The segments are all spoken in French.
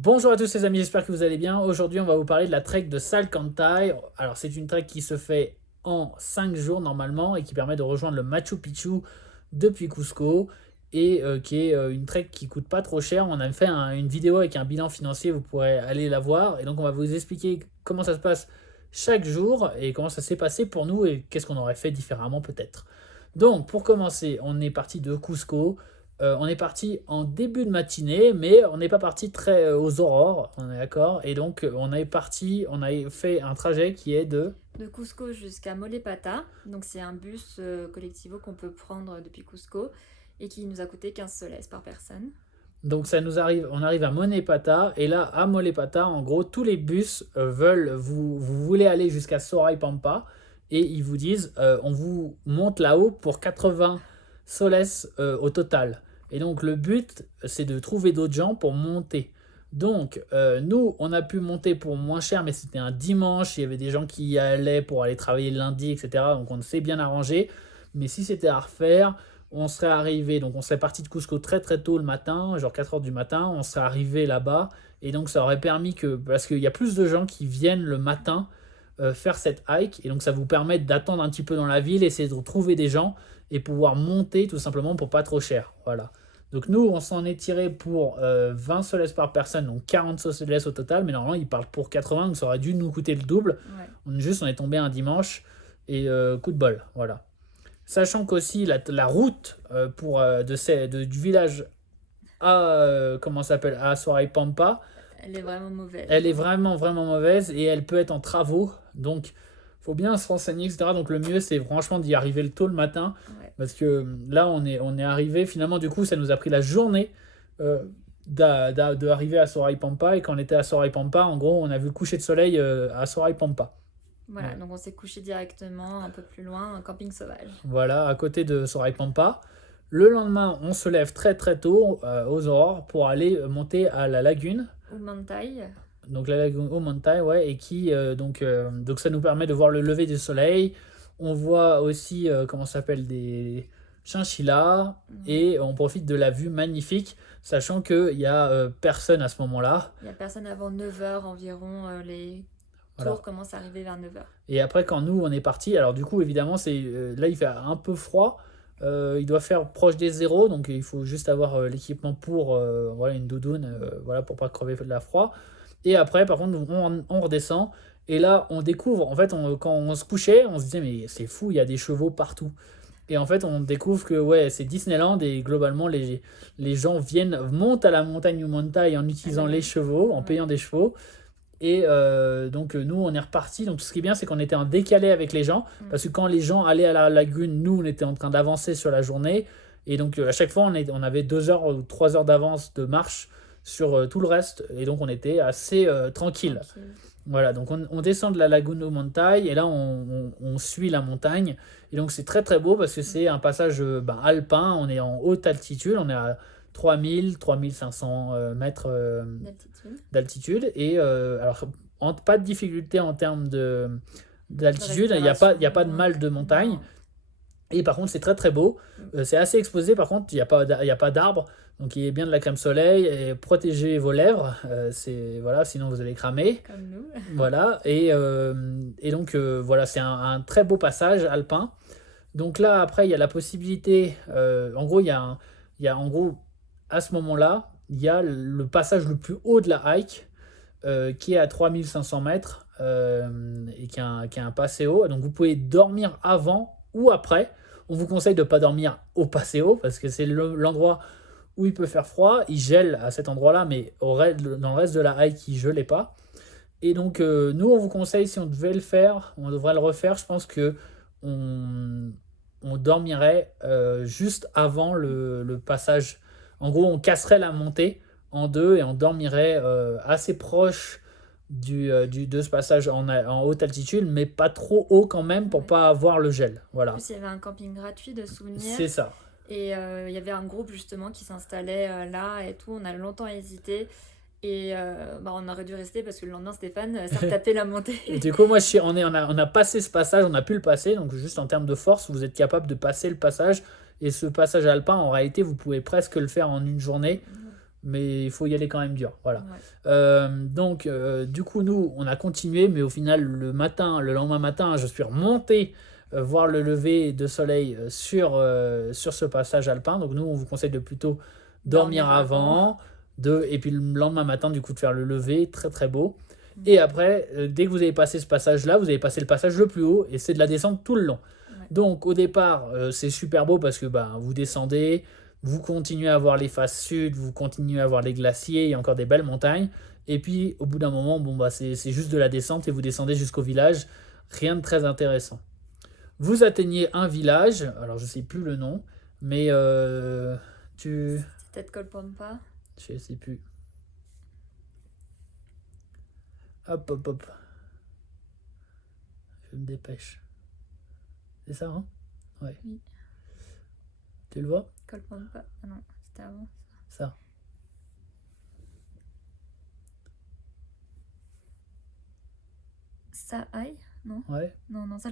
Bonjour à tous les amis, j'espère que vous allez bien. Aujourd'hui, on va vous parler de la trek de Salcantay. Alors, c'est une trek qui se fait en 5 jours normalement et qui permet de rejoindre le Machu Picchu depuis Cusco et qui est une trek qui coûte pas trop cher. On a fait une vidéo avec un bilan financier, vous pourrez aller la voir. Et donc, on va vous expliquer comment ça se passe chaque jour et comment ça s'est passé pour nous et qu'est-ce qu'on aurait fait différemment peut-être. Donc, pour commencer, on est parti de Cusco. On est parti en début de matinée, mais on n'est pas parti très aux aurores, on est d'accord. Et donc, on a fait un trajet qui est De Cusco jusqu'à Mollepata. Donc c'est un bus collectivo qu'on peut prendre depuis Cusco et qui nous a coûté 15 soles par personne. Donc, on arrive à Monepata. Et là, à Monepata, en gros, tous les bus vous voulez aller jusqu'à Soraypampa. Et ils vous disent, on vous monte là-haut pour 80 soles au total. Et donc, le but, c'est de trouver d'autres gens pour monter. Donc, nous, on a pu monter pour moins cher, mais c'était un dimanche. Il y avait des gens qui y allaient pour aller travailler le lundi, etc. Donc, on s'est bien arrangé. Mais si c'était à refaire, on serait parti de Cusco très très tôt le matin, genre 4 heures du matin, on serait arrivé là-bas, et donc ça aurait permis parce qu'il y a plus de gens qui viennent le matin faire cette hike, et donc ça vous permet d'attendre un petit peu dans la ville, essayer de trouver des gens, et pouvoir monter tout simplement pour pas trop cher, voilà. Donc nous, on s'en est tiré pour 20 soles par personne, donc 40 soles au total, mais normalement, ils parlent pour 80, donc ça aurait dû nous coûter le double. Ouais. On est tombé un dimanche, et coup de bol, voilà. Sachant qu'aussi la route du village comment ça s'appelle, à Soraypampa, Elle est vraiment mauvaise, elle est hein. vraiment vraiment mauvaise et elle peut être en travaux. Donc, faut bien se renseigner, etc. Donc, le mieux, c'est franchement d'y arriver tôt le matin. Ouais. Parce que là, on est arrivé. Finalement, du coup, ça nous a pris la journée euh, d'arriver à Soraypampa. Et quand on était à Soraypampa, en gros, on a vu le coucher de soleil à Soraypampa. Voilà, donc on s'est couché directement un peu plus loin, un camping sauvage. Voilà, à côté de Soraypampa. Le lendemain, on se lève très très tôt aux aurores pour aller monter à la lagune. Ou Mantai. Donc la lagune Omantai, ouais, et donc ça nous permet de voir le lever du soleil. On voit aussi, comment ça s'appelle, des chinchillas Ouais. et on profite de la vue magnifique, sachant qu'il n'y a personne à ce moment-là. Il n'y a personne avant 9 heures environ. Les Voilà. tours commencent à arriver vers 9 heures. Et après, quand nous, on est parti, alors du coup, évidemment, là, il fait un peu froid. Il doit faire proche des zéros, donc il faut juste avoir l'équipement pour voilà, une doudoune, voilà, pour pas crever de la froid. Et après, par contre, on redescend. Et là, on découvre, en fait, quand on se couchait, on se disait, mais c'est fou, il y a des chevaux partout. Et en fait, on découvre que ouais, c'est Disneyland et globalement, les gens montent à la montagne ou montagne en utilisant les chevaux, en Ouais. payant des chevaux. Et donc nous, on est reparti. Donc ce qui est bien, c'est qu'on était en décalé avec les gens. Parce que quand les gens allaient à la lagune, nous, on était en train d'avancer sur la journée. Et donc à chaque fois, on avait 2 heures ou 3 heures d'avance de marche sur tout le reste. Et donc on était assez tranquille. Tranquille. Voilà, donc on descend de la lagune aux montagnes. Et là, on suit la montagne. Et donc c'est très très beau parce que c'est un passage alpin. On est en haute altitude. On est à 3500 mètres D'altitude. d'altitude. Et alors, pas de difficulté en termes De d'altitude, respiration. il y a pas de mal de montagne. Non. Et par contre, c'est très très beau. C'est assez exposé, par contre, il y a pas d'arbres. Donc, il y a bien de la crème soleil et protégez vos lèvres. Voilà, sinon vous allez cramer. Comme nous. Voilà. Et donc, voilà, c'est un très beau passage alpin. Donc là, après, il y a la possibilité. En gros, en gros, à ce moment-là, il y a le passage le plus haut de la hike qui est à 3500 mètres et qui est un passéo. Donc vous pouvez dormir avant ou après. On vous conseille de ne pas dormir au passéo parce que c'est l'endroit où il peut faire froid. Il gèle à cet endroit-là, mais dans le reste de la hike, il ne gelait pas. Et donc nous, on vous conseille, si on devait le faire, on devrait le refaire, je pense que on, on dormirait juste avant le passage. En gros, on casserait la montée en deux et on dormirait assez proche de ce passage en haute altitude, mais pas trop haut quand même pour Ouais. pas avoir le gel. En Voilà, plus, il y avait un camping gratuit de souvenirs. c'est ça. Et il y avait un groupe justement qui s'installait là et tout. On a longtemps hésité. Et on aurait dû rester parce que le lendemain, Stéphane s'est retapé la montée. Et du coup, moi, on a passé ce passage, on a pu le passer. Donc, juste en termes de force, vous êtes capable de passer le passage. Et ce passage alpin, en réalité, vous pouvez presque le faire en une journée. mais il faut y aller quand même dur. Voilà. Ouais. Donc, du coup, nous, on a continué, mais au final, le lendemain matin, je suis remonté voir le lever de soleil sur ce passage alpin. Donc, nous, on vous conseille de plutôt dormir avant, et puis le lendemain matin, du coup, de faire le lever, très très beau. Et après, dès que vous avez passé ce passage-là, vous avez passé le passage le plus haut, et c'est de la descente tout le long. Ouais. Donc, au départ, c'est super beau parce que vous descendez, vous continuez à voir les faces sud, vous continuez à voir les glaciers, il y a encore des belles montagnes. Et puis, au bout d'un moment, c'est juste de la descente et vous descendez jusqu'au village. Rien de très intéressant. Vous atteignez un village, alors je sais plus le nom, mais C'est peut-être Colpampa. je sais plus. Hop, hop, hop. Je me dépêche. C'est ça, hein? Ouais. Oui. Tu le vois? Colpampa. Ah non, c'était avant. Ça. Saai? Non? Ouais. Non, ça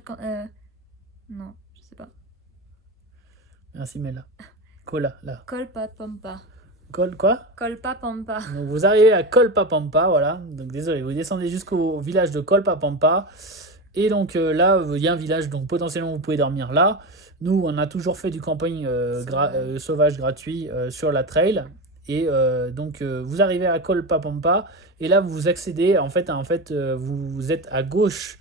non, je sais pas. Merci, mais là. Cola, là. Colpapampa. Quoi? Colpapampa. Donc vous arrivez à Colpapampa, voilà. Donc désolé, vous descendez jusqu'au village de Colpapampa. Et donc là, il y a un village, donc potentiellement vous pouvez dormir là. Nous, on a toujours fait du camping sauvage gratuit sur la trail. Et donc vous arrivez à Colpapampa. Et là, vous accédez, en fait, vous êtes à gauche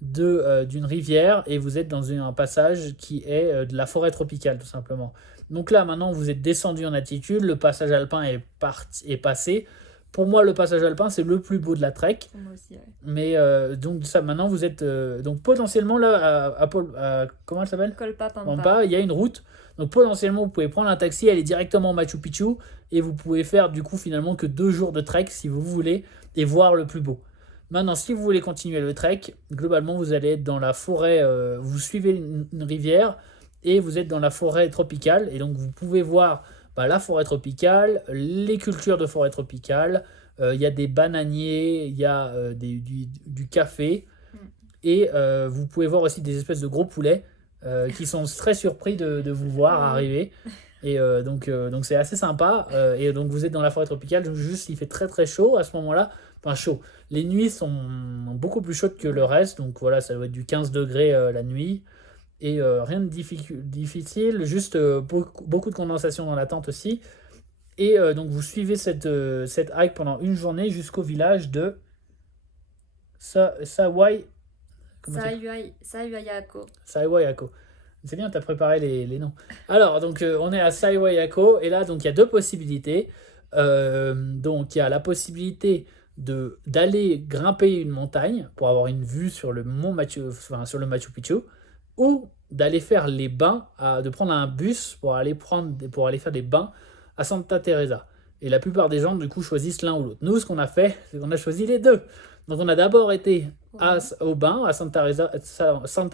d'une rivière et vous êtes dans un passage qui est de la forêt tropicale, tout simplement. Donc là, maintenant, vous êtes descendu en altitude, le passage alpin est passé. Pour moi, le passage alpin, c'est le plus beau de la trek. Pour moi aussi, ouais. Mais donc ça, maintenant, vous êtes donc potentiellement là comment elle s'appelle? Colpapampa. Il y a une route. Donc potentiellement, vous pouvez prendre un taxi, aller directement au Machu Picchu et vous pouvez faire du coup finalement que 2 jours de trek si vous voulez et voir le plus beau. Maintenant, si vous voulez continuer le trek, globalement, vous allez être dans la forêt, vous suivez une rivière et vous êtes dans la forêt tropicale. Et donc, vous pouvez voir la forêt tropicale, les cultures de forêt tropicale. Il y a des bananiers, il y a du café. Et vous pouvez voir aussi des espèces de gros poulets qui sont très surpris de vous voir arriver. Et donc c'est assez sympa. Et donc, vous êtes dans la forêt tropicale. Juste, il fait très très chaud à ce moment-là. Enfin, chaud. Les nuits sont beaucoup plus chaudes que le reste. Donc voilà, ça doit être du 15 degrés la nuit. Et rien de difficile, juste beaucoup de condensation dans la tente aussi. Et donc vous suivez cette hike pendant une journée jusqu'au village de Sayayako. Saiwayako. C'est bien, tu as préparé les noms. Alors, donc on est à Saiwayako et là, donc il y a 2 possibilités. Donc il y a la possibilité d'aller grimper une montagne pour avoir une vue sur le sur le Machu Picchu, ou d'aller faire les bains, de prendre un bus pour aller faire des bains à Santa Teresa. Et la plupart des gens, du coup, choisissent l'un ou l'autre. Nous, ce qu'on a fait, c'est qu'on a choisi les deux. Donc, on a d'abord été au bain à Santa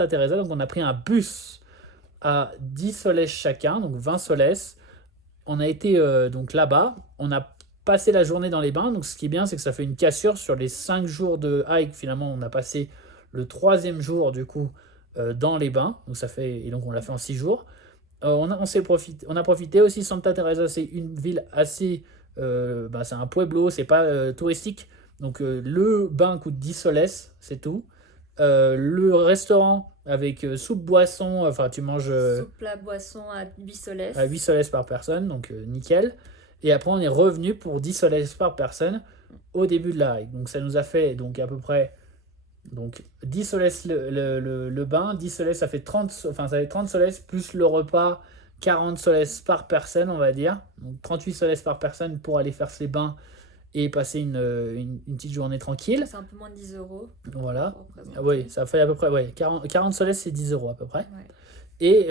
Teresa. Donc, on a pris un bus à 10 soles chacun, donc 20 soles. On a été donc là-bas. On a passé la journée dans les bains. Donc, ce qui est bien, c'est que ça fait une cassure sur les 5 jours de hike. Finalement, on a passé le 3e jour, du coup, dans les bains. Donc, et donc on l'a fait en 6 jours. On a profité aussi. Santa Teresa, c'est une ville assez... c'est un pueblo, c'est pas touristique. Donc le bain coûte 10 soles, c'est tout. Le restaurant avec soupe, boisson, enfin tu manges... Soupe, plat, boisson à 8 soles. À 8 soles par personne, donc nickel. Et après on est revenu pour 10 soles par personne au début de la hike. Donc ça nous a fait donc à peu près... Donc 10 soles le bain, 10 soles ça fait 30 soles plus le repas, 40 soles par personne on va dire. Donc 38 soles par personne pour aller faire ses bains et passer une petite journée tranquille. C'est un peu moins de 10 euros. Voilà. Oui, ça fait à peu près 40 soles c'est 10 euros à peu près. Ouais. Et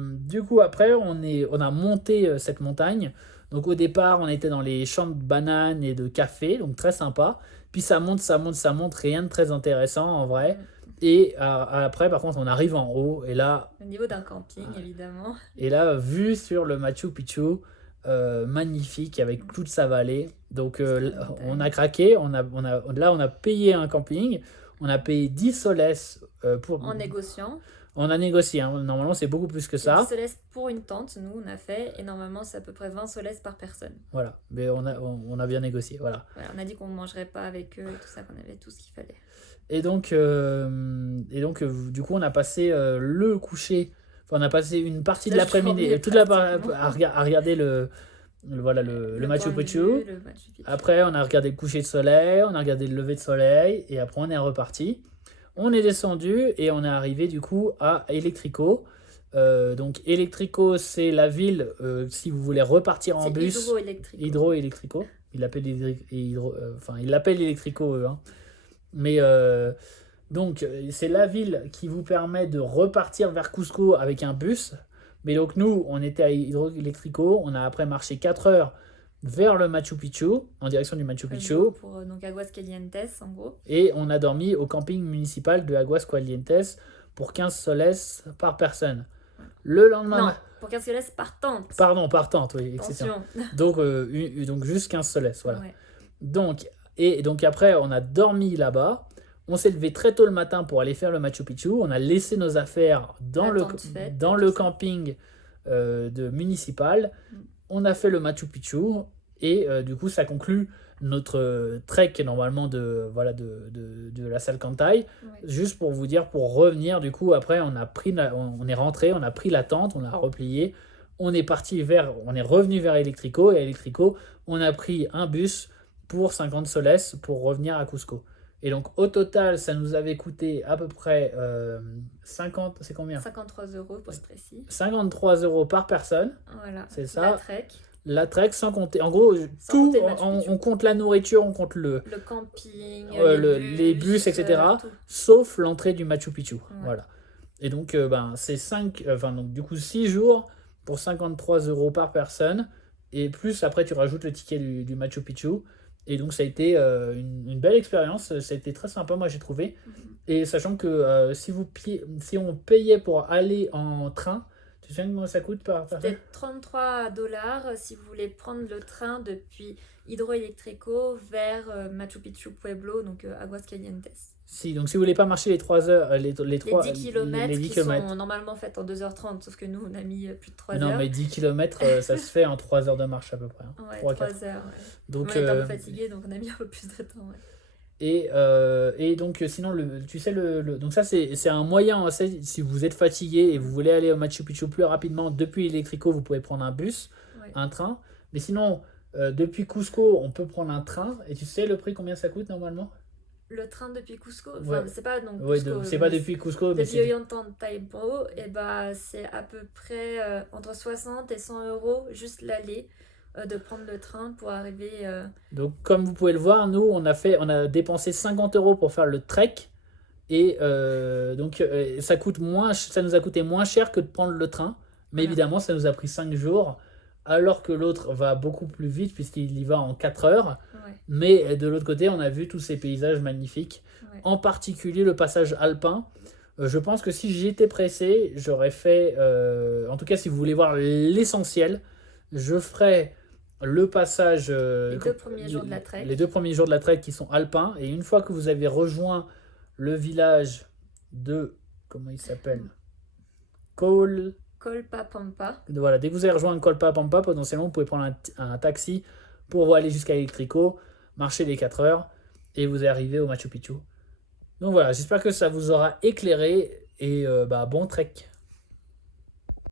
du coup après on a monté cette montagne. Donc au départ on était dans les champs de bananes et de café, donc très sympa. Puis ça monte, rien de très intéressant en vrai. Et après, par contre, on arrive en haut et là... Au niveau d'un camping, évidemment. Et là, vue sur le Machu Picchu, magnifique avec toute sa vallée. Donc on a craqué, on a payé un camping, on a payé 10 soles En négociant. On a négocié, hein. Normalement c'est beaucoup plus que C'est ça. 10 soles pour une tente, nous on a fait, et normalement c'est à peu près 20 soles par personne. Voilà, mais on a bien négocié, voilà. Ouais, on a dit qu'on ne mangerait pas avec eux et tout ça, qu'on avait tout ce qu'il fallait. Et donc, du coup, on a passé le coucher, enfin, on a passé une partie de La l'après-midi, journée, toute la pratiquement. à regarder le Machu point de Picchu. vue, le Machu Picchu. Après, on a regardé le coucher de soleil, on a regardé le lever de soleil, et après, on est reparti. On est descendu et on est arrivé du coup à Electrico. Donc, Electrico, c'est la ville, si vous voulez repartir en C'est bus. hydroélectrique. Hydroélectrico. Ils l'appellent Electrico, eux, hein. Mais donc, c'est la ville qui vous permet de repartir vers Cusco avec un bus. Mais donc, nous, on était à Hydroelectrico. On a après marché 4 heures vers le Machu Picchu, en direction du Machu Picchu. Pour donc Aguascalientes, en gros. Et on a dormi au camping municipal de Aguascalientes pour 15 soles par personne. Le lendemain. Non, pour 15 soles par tente. Pardon, par tente, oui, etc. Attention. Donc juste 15 soles, voilà. Ouais. Donc après, on a dormi là-bas. On s'est levé très tôt le matin pour aller faire le Machu Picchu. On a laissé nos affaires dans La tente faite, dans tout le ça. camping de municipal. On a fait le Machu Picchu et du coup, ça conclut notre trek normalement de la Salcantay. Ouais. Juste pour vous dire, pour revenir, du coup, après, on est rentré, on a pris la tente, on l'a repliée. On est revenu vers Electrico, et à Electrico, on a pris un bus pour 50 soles pour revenir à Cusco. Et donc, au total, ça nous avait coûté à peu près 50, c'est combien 53 € pour être précis. 53 € par personne. Voilà. C'est ça. La trek. La trek, sans compter. En gros, tout, compter le Machu Picchu. on compte la nourriture, on compte le camping, les bus, etc. tout. Sauf l'entrée du Machu Picchu. Ouais. Voilà. Et donc, c'est 6 jours pour 53 € par personne. Et plus, après, tu rajoutes le ticket du Machu Picchu. Et donc, ça a été une belle expérience. Ça a été très sympa, moi, j'ai trouvé. Et sachant que si on payait pour aller en train, tu sais combien ça coûte par personne? C'était 33 $ si vous voulez prendre le train depuis Hydroelectrico vers Machu Picchu Pueblo, donc Aguascalientes. Donc si vous voulez pas marcher les 3 heures, les 10 Les 10 km les 10 qui kilomètres. sont normalement faits en 2h30, sauf que nous on a mis plus de 3 Non, heures. mais 10 km, ça se fait en 3 heures de marche à peu près. Hein. Ouais, 3 3 4. heures. Ouais. Donc, On était un peu fatigués, donc on a mis un peu plus de temps. Ouais. Et donc, sinon, tu sais, donc ça, c'est un moyen, hein, si vous êtes fatigué et vous voulez aller au Machu Picchu plus rapidement, depuis Electrico, vous pouvez prendre un bus, Ouais. un train. Mais sinon, depuis Cusco, on peut prendre un train. Et tu sais le prix, combien ça coûte normalement? Le train depuis Cusco, Ouais. c'est pas donc Ouais, Cusco, c'est pas depuis Cusco, mais depuis Ollantaytambo, et c'est à peu près entre 60 et 100 € juste l'aller de prendre le train pour arriver. Donc, comme vous pouvez le voir, nous, on a dépensé 50 € pour faire le trek. Et donc, ça nous a coûté moins cher que de prendre le train. Mais Voilà. évidemment, ça nous a pris 5 jours. Alors que l'autre va beaucoup plus vite, puisqu'il y va en 4 heures. Ouais. Mais de l'autre côté, on a vu tous ces paysages magnifiques. Ouais. En particulier le passage alpin. Je pense que si j'étais pressé, j'aurais fait... en tout cas, si vous voulez voir l'essentiel, je ferais le passage... Les 2 premiers jours de la trek. Les 2 premiers jours de la trek qui sont alpins. Et une fois que vous avez rejoint le village de... Comment il s'appelle? Colpapampa. Voilà, dès que vous avez rejoint Colpapampa, potentiellement, vous pouvez prendre un taxi pour aller jusqu'à Electrico, marcher les 4 heures, et vous arrivez au Machu Picchu. Donc voilà, j'espère que ça vous aura éclairé, et bon trek.